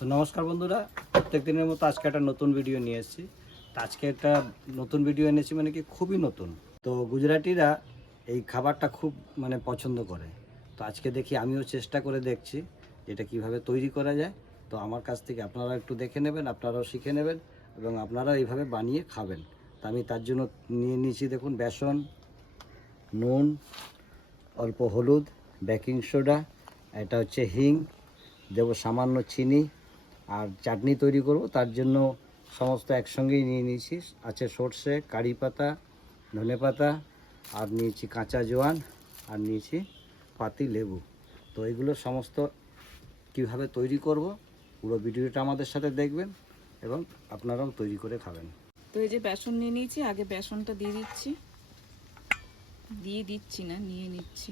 তো নমস্কার বন্ধুরা, প্রত্যেক দিনের মতো আজকে একটা নতুন ভিডিও নিয়ে এসেছি। তো আজকে একটা নতুন ভিডিও এনেছি মানে কি খুবই নতুন। তো গুজরাটিরা এই খাবারটা খুব মানে পছন্দ করে। তো আজকে দেখি আমিও চেষ্টা করে দেখছি এটা কীভাবে তৈরি করা যায়। তো আমার কাছ থেকে আপনারা একটু দেখে নেবেন, আপনারাও শিখে নেবেন এবং আপনারাও এইভাবে বানিয়ে খাবেন। তো আমি তার জন্য নিয়ে নিয়েছি দেখুন, বেসন, নুন, অল্প হলুদ, বেকিং সোডা, এটা হচ্ছে হিং, দেবো সামান্য চিনি আর চাটনি তৈরি করব, তার জন্য সমস্ত একসঙ্গেই নিয়ে নিয়েছি। আছে সর্ষে, কারি পাতা, ধনে পাতা, আর নিয়েছি কাঁচা জোয়ান, আর নিয়েছি পাতি লেবু। তো এগুলো সমস্ত কীভাবে তৈরি করব, পুরো ভিডিওটা আমাদের সাথে দেখবেন এবং আপনারাও তৈরি করে খাবেন। তো এই যে বেসন নিয়ে নিয়েছি, আগে বেসনটা দিয়ে দিচ্ছি। দিয়ে দিচ্ছি না, নিয়ে নিচ্ছি।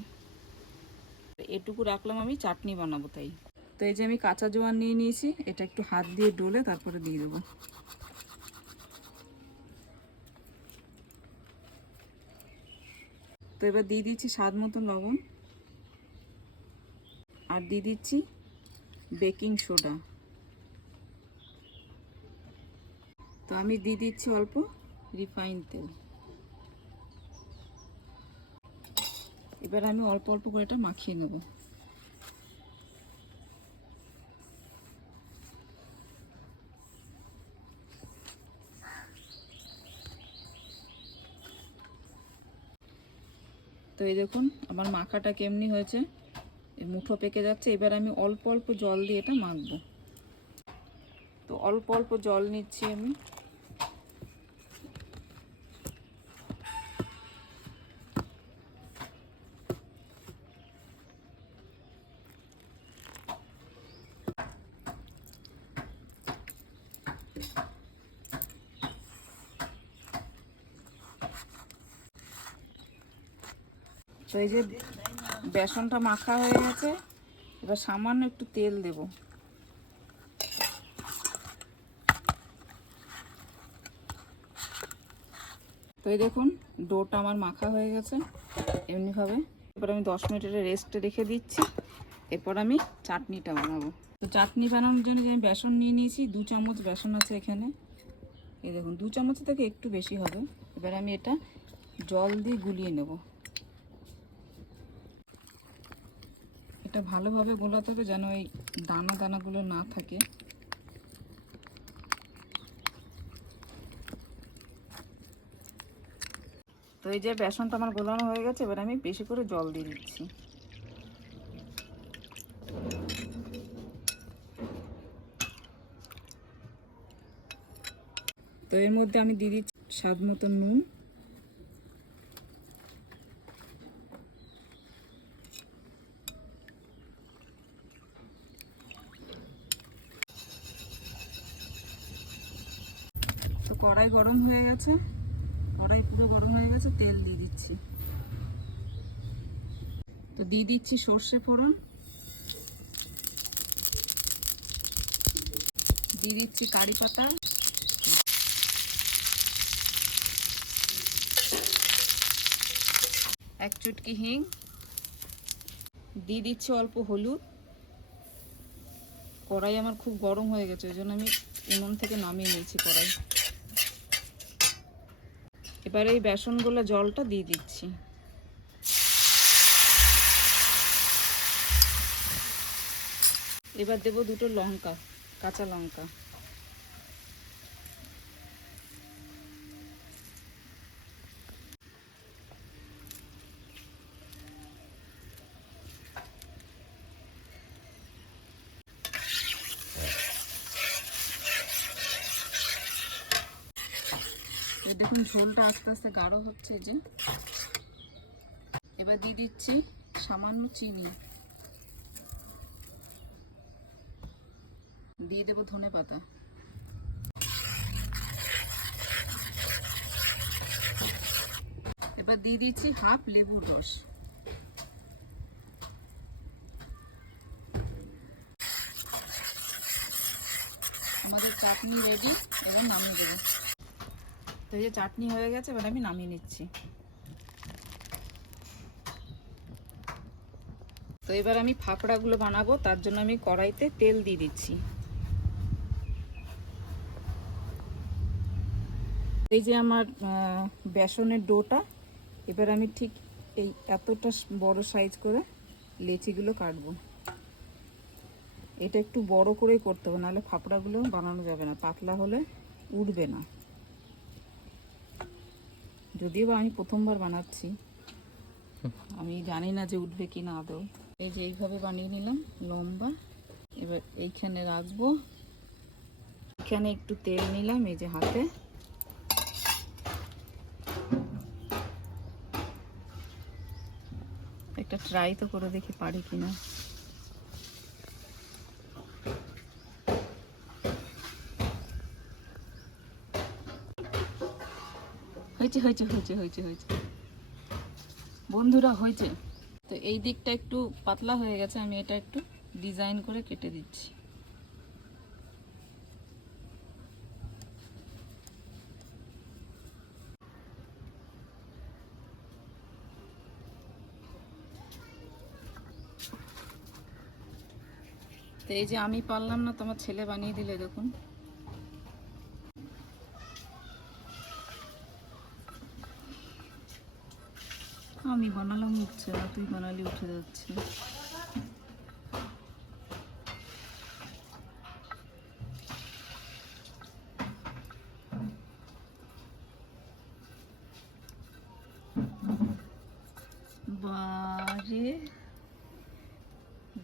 এটুকু রাখলাম আমি, চাটনি বানাবো তাই। তো এই যে আমি কাঁচা জোয়ান নিয়ে নিয়েছি, এটা একটু হাত দিয়ে ডলে তারপরে দিয়ে দেবো। তো এবার দিয়ে দিচ্ছি স্বাদ মতো লবণ আর দিয়ে দিচ্ছি বেকিং সোডা। তো আমি দিয়ে দিচ্ছি অল্প রিফাইন তেল। এবার আমি অল্প অল্প করে এটা মাখিয়ে নেব। এই দেখুন, আমার মাখাটা কেমনি হয়েছে। মুঠো পেকে যাচ্ছে, এবার আমি অল্প অল্প জল দিয়ে এটা মাখবো। তো অল্প অল্প জল নিচ্ছি আমি। তো এই যে বেসনটা মাখা হয়ে গেছে, এবার সামান্য একটু তেল দেব। তো এই দেখুন, ডোটা আমার মাখা হয়ে গেছে এমনিভাবে। এবার আমি দশ মিনিটের রেস্টে রেখে দিচ্ছি, এরপর আমি চাটনিটা বানাবো। তো চাটনি বানানোর জন্য যে আমি বেসন নিয়ে নিয়েছি, দু চামচ বেসন আছে এখানে। এই দেখুন, দু চামচ থেকে একটু বেশি হবে। এবার আমি এটা জল দিয়ে গুলিয়ে নেব। এটা ভালোভাবে গোলাতে হবে যেন ওই দানা দানাগুলো না থাকে। তো এই যে বেসনটা আমার গোলানো হয়ে গেছে, এবার আমি বেশি করে জল দিয়ে দিচ্ছি। তো এর মধ্যে আমি দিয়ে দিচ্ছি স্বাদ মতো নুন তো কড়াই গরম হয়ে গেছে। কড়াই পুরো গরম হয়ে গেছে, তেল দিয়ে দিচ্ছি। তো দিয়ে দিচ্ছি সর্ষে ফোড়ন। দিয়ে দিচ্ছি কারি পাতা। এক চুটকি হিং। দিয়ে দিচ্ছি অল্প হলুদ। কড়াই আমার খুব গরম হয়ে গেছে, ওই জন্য আমি উনুন থেকে নামিয়ে নিয়েছি কড়াই। এবারে এই বেসনগুলো জলটা দিয়ে দিচ্ছি। এবার দেব দুটো লঙ্কা কাঁচা লঙ্কা। দেখুন, ঝোলটা আস্তে আস্তে গাঢ় হচ্ছে যে। এবার দিয়ে দিচ্ছি সামান্য চিনি। দিয়ে দেবো ধনে পাতা। এবার দিয়ে দিচ্ছি হাফ লেবুর রস। আমাদের চাটনি রেডি এবার নামিয়ে দেবো। তো এই যে চাটনি হয়ে গেছে, এবার আমি নামিয়ে নিচ্ছি। তো এবার আমি ফাফড়াগুলো বানাবো, তার জন্য আমি কড়াইতে তেল দিয়ে দিচ্ছি। এই যে আমার বেসনের ডোটা, এবার আমি ঠিক এই এতটা বড় সাইজ করে লেচিগুলো কাটবো। এটা একটু বড় করেই করতে হবে, নাহলে ফাপড়াগুলো বানানো যাবে না, পাতলা হলে উঠবে না। যদিও বা আমি প্রথমবার বানাচ্ছি, আমি জানি না যে উঠবে কি না আদৌ। এই যে এইভাবে বানিয়ে নিলাম, লম্বা। এবার এইখানে রাখব। এখানে একটু তেল নিলাম, এই যে হাতে। একটা ট্রাই তো করে দেখি পারি কিনা। হয়েছে হয়েছে হয়েছে হয়েছে হয়েছে। বন্ধুরা, হয়েছে। তো এই দিকটা একটু পাতলা হয়ে গেছে, আমি এটা একটু ডিজাইন করে কেটে দিচ্ছি। তো এই যে আমি পারলাম না, তোমার ছেলে বানিয়ে দিলে দেখুন। আমি বানালাম, উঠছে না, তুই বানালি, উঠে যাচ্ছে।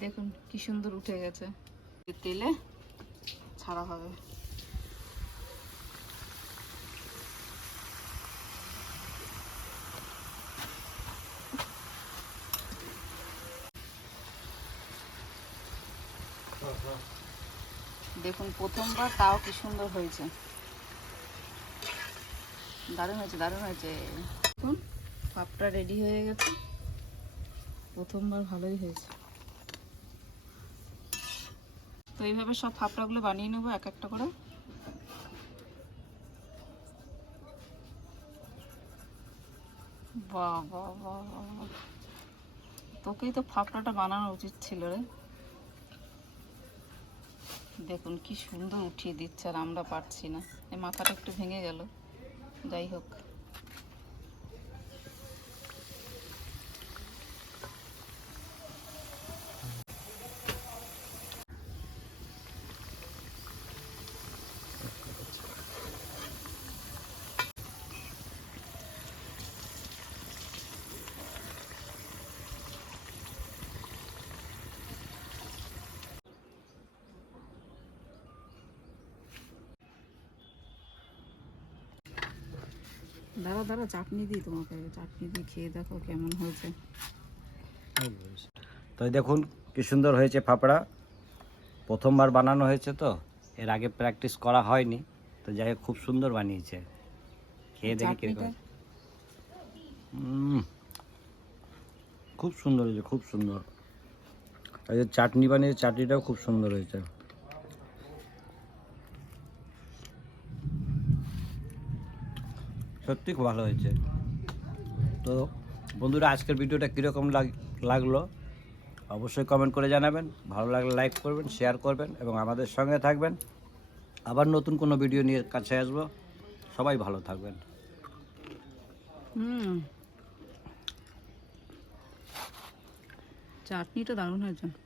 দেখুন কি সুন্দর উঠে গেছে। তেলে ছাড়া হবে। দেখুন, প্রথমবার তাও কি সুন্দর হয়েছে। দারুণ হয়েছে দারুণ হয়েছে। দেখুন পাপটা রেডি হয়ে গেছে। প্রথমবার ভালোই হয়েছে। তো এইভাবে সব ফাপড়াগুলো বানিয়ে নেব এক একটা করে। বাহ বাহ। তোকেই তো ফাপড়াটা বানানো উচিত ছিল রে। দেখুন, কি সুন্দর উঠিয়ে দিচ্ছে আর আমরা পারছি না। এই মাথাটা একটু ভেঙে গেল। যাই হোক। দাঁড়া দাঁড়া চাটনি দিই তোমাকে চাটনি দিয়ে খেয়ে দেখো কেমন হয়েছে। তো দেখুন কি সুন্দর হয়েছে ফাপড়া। প্রথমবার বানানো হয়েছে তো এর আগে প্র্যাকটিস করা হয়নি তো যাই হোক খুব সুন্দর বানিয়েছে। খেয়ে দেখি কীরকম? খুব সুন্দর হয়েছে খুব সুন্দর। এই যে চাটনি বানিয়েছে চাটনিটাও খুব সুন্দর হয়েছে। সত্যি খুব ভালো হয়েছে। তো বন্ধুরা, আজকের ভিডিওটা কীরকম লাগ- লাগল অবশ্যই কমেন্ট করে জানাবেন। ভালো লাগলে লাইক করবেন শেয়ার করবেন এবং আমাদের সঙ্গে থাকবেন। আবার নতুন কোনো ভিডিও নিয়ে কাছে আসব। সবাই ভালো থাকবেন। হুম। চাটনিটা দারুণ হয়েছে।